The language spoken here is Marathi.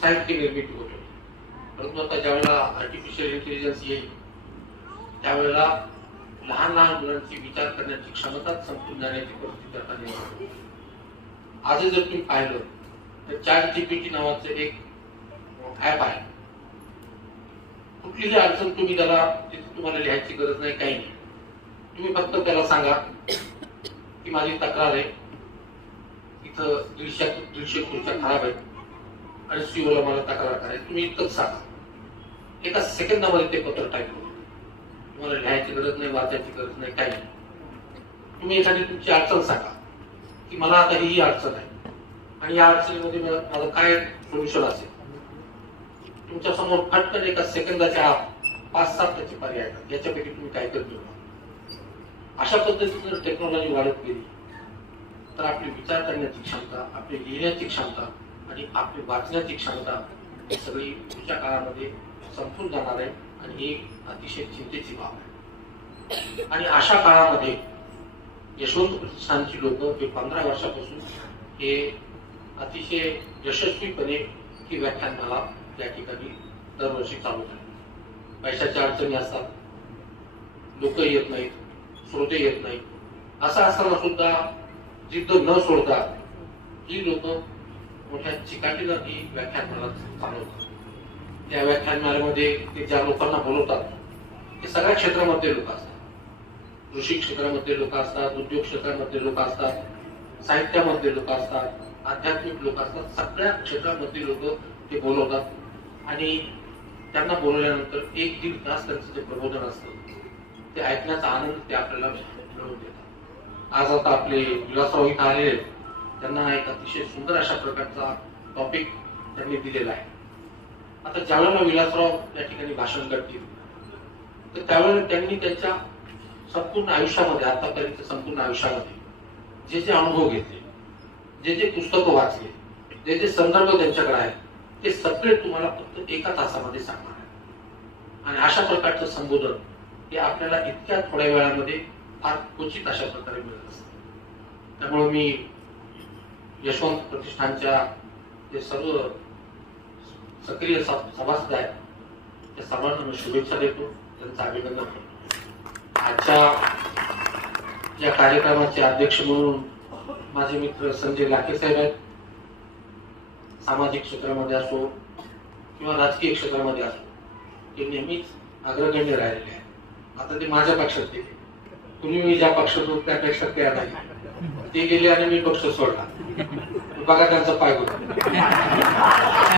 साहित्य निर्मिती होते. परंतु आता ज्यावेळेला आर्टिफिशियल इंटेलिजन्स येईल त्यावेळेला लहान लहान मुलांची विचार करण्याची क्षमताच संपून जाण्याची परिस्थिती आता निर्माण होते. आज जर तुम्ही पाहिलं तर चॅट जीपीटी नावाचं एक ऍप आहे. कुठलीही अडचण तुम्ही त्याला तिथे तुम्हाला लिहायची गरज नाही, काही नाही. तुम्ही फक्त त्याला सांगा की माझी तक्रार आहे, इथं 150 खुर्च्या खराब आहेत आणि सीओला मला तक्रार करायची, तुम्ही इतकंच सांगा. एका सेकंदामध्ये ते पत्र टाईप होतं. तुम्हाला लिहायची गरज नाही, वाचायची गरज नाही, काही नाही. तुम्ही एखादी तुमची अडचण सांगा की मला आता ही अडचण आहे आणि या अडचणीमध्ये माझं काय सोल्युशन असेल. तुमच्या समोर फटकन एका सेकंदाच्या आत 5-7 त्याचे पर्याय आहेत. याच्यापैकी तुम्ही काय करतो. अशा पद्धतीने जर टेक्नॉलॉजी वाढत गेली तर आपली विचार करण्याची क्षमता, आपली लिहिण्याची क्षमता आणि आपली वाचण्याची क्षमता ही सगळी पुढच्या काळामध्ये संपून जाणार आहे आणि ही अतिशय चिंतेची बाब आहे. आणि अशा काळामध्ये यशवंत प्रतिष्ठानची लोक हे 15 वर्षापासून हे अतिशय यशस्वीपणे ही व्याख्यानमाला या ठिकाणी दरवर्षी चालू आहे. पैशाच्या अडचणी असतात, लोक येत नाहीत, श्रोते येत नाहीत. असं असताना सुद्धा जिद्द न सोडता ही लोक मोठ्या चिकाटीनं ही व्याख्यानमाला चालवतात. त्या व्याख्यानमालेमध्ये ते ज्या लोकांना बोलवतात ते सगळ्या क्षेत्रामध्ये लोक असतात. कृषी क्षेत्रामध्ये लोक असतात, उद्योग क्षेत्रामध्ये लोक असतात, साहित्यामध्ये लोक असतात, आध्यात्मिक लोक असतात. सगळ्या क्षेत्रामध्ये लोक ते बोलवतात आणि त्यांना बोलवल्यानंतर 1-1.5 तास त्यांचं जे प्रबोधन असतं ते ऐकण्याचा आनंद ते आपल्याला मिळवून देतात. आज आता आपले विलासराव इथं आलेले, त्यांना एक अतिशय सुंदर अशा प्रकारचा टॉपिक त्यांनी दिलेला आहे. आता ज्यावेळेला विलासराव या ठिकाणी भाषण करतील तर त्यावेळेला त्यांनी त्यांच्या संपूर्ण आयुष्यामध्ये, आतापर्यंत संपूर्ण आयुष्यामध्ये जे जे अनुभव घेतले, जे जे पुस्तकं वाचले, जे जे संदर्भ त्यांच्याकडे आहेत ते सगळे तुम्हाला फक्त 1 तासामध्ये सांगणार आहे. आणि अशा प्रकारचं संबोधन हे आपल्याला इतक्या थोड्या वेळामध्ये फार क्वचित अशा प्रकारे मिळत असतं. त्यामुळे मी यशवंत प्रतिष्ठानच्या जे सर्व सक्रिय सभासद आहेत त्या सर्वांना मी शुभेच्छा देतो, त्यांचं अभिनंदन करतो. आजच्या या कार्यक्रमाचे अध्यक्ष म्हणून माझे मित्र संजय लाखे साहेब आहेत. सामाजिक क्षेत्रामध्ये असो किंवा राजकीय क्षेत्रामध्ये असो ते नेहमीच अग्रगण्य राहिलेले आहेत. आता ते माझ्या पक्षात गेले, तुम्ही मी ज्या पक्षात होतो त्यापेक्षा ते नाही. ते गेले आणि मी पक्ष सोडला. बघा त्यांचा पाय होता.